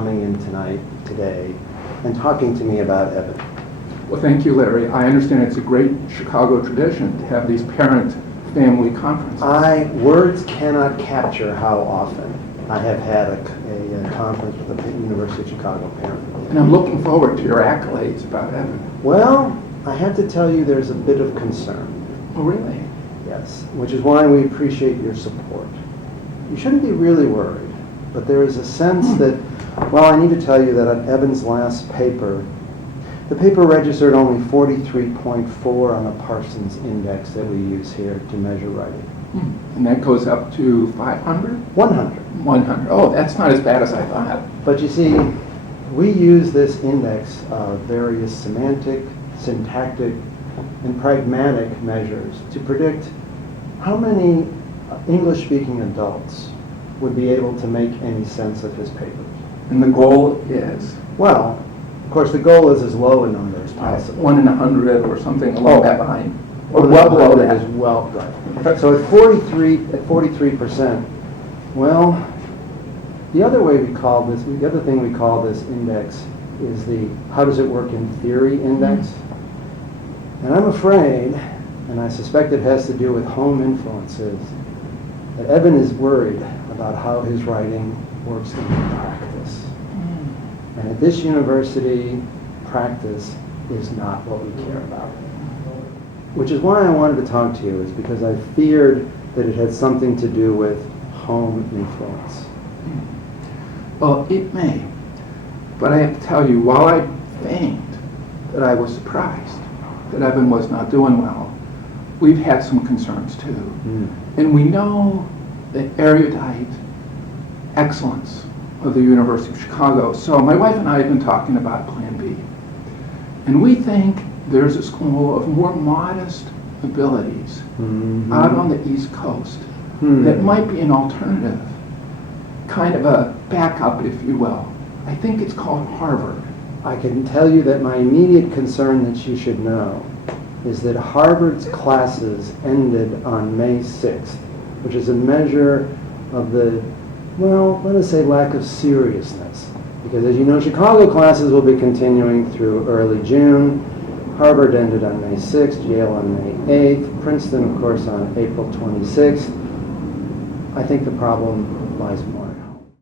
coming in today, and talking to me about Evan. Well, thank you, Larry. I understand it's a great Chicago tradition to have these parent-family conferences. Words cannot capture how often I have had a conference with the University of Chicago parent. And I'm looking forward to your accolades about Evan. Well, I have to tell you there's a bit of concern. Oh, really? Yes, which is why we appreciate your support. You shouldn't be really worried, but there is a sense that, well, I need to tell you that on Evan's last paper, the paper registered only 43.4 on a Parsons index that we use here to measure writing. And that goes up to 500? 100. 100. Oh, that's not as bad as I thought. But you see, we use this index of various semantic, syntactic, and pragmatic measures to predict how many English-speaking adults would be able to make any sense of his papers. And the goal is? Well, of course, the goal is as low a number as possible. 1 in 100 or something along that line. Or Well, well below that. is well, right. So at 43%, well, the other thing we call this index is the how does it work in theory index. And I'm afraid, and I suspect it has to do with home influences, that Evan is worried about how his writing works in practice. And at this university, practice is not what we care about. Which is why I wanted to talk to you, is because I feared that it had something to do with home influence. Well, it may. But I have to tell you, while I feigned that I was surprised that Evan was not doing well, we've had some concerns too. And we know the erudite excellence of the University of Chicago. So my wife and I have been talking about Plan B. And we think there's a school of more modest abilities out on the East Coast that might be an alternative, kind of a backup, if you will. I think it's called Harvard. I can tell you that my immediate concern that you should know is that Harvard's classes ended on May 6th, which is a measure of the, well, let us say lack of seriousness. Because as you know, Chicago classes will be continuing through early June. Harvard ended on May 6th, Yale on May 8th, Princeton, of course, on April 26th. I think the problem lies more